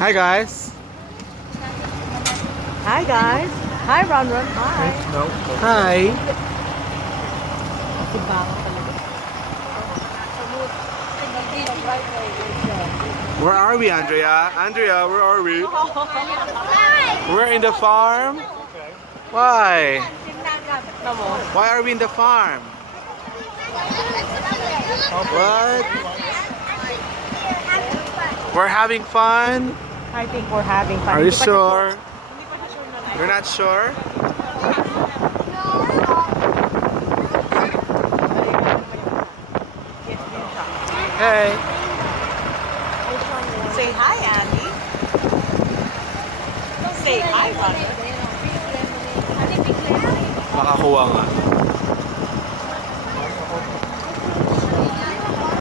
Hi guys. Hi guys. Hi Ron. Hi. Hi. Sibangan talaga. Where are we, Andrea? Andrea, where are we? We're in the farm. Why? Why are we in the farm? What? We're having fun? I think we're having fun. Are you Hindi pa siya sure? Hindi pa siya sure na live. You're not sure? Yes, din siya. Hey. Say hi, Andy. Say hi, Ron. Makakuha nga.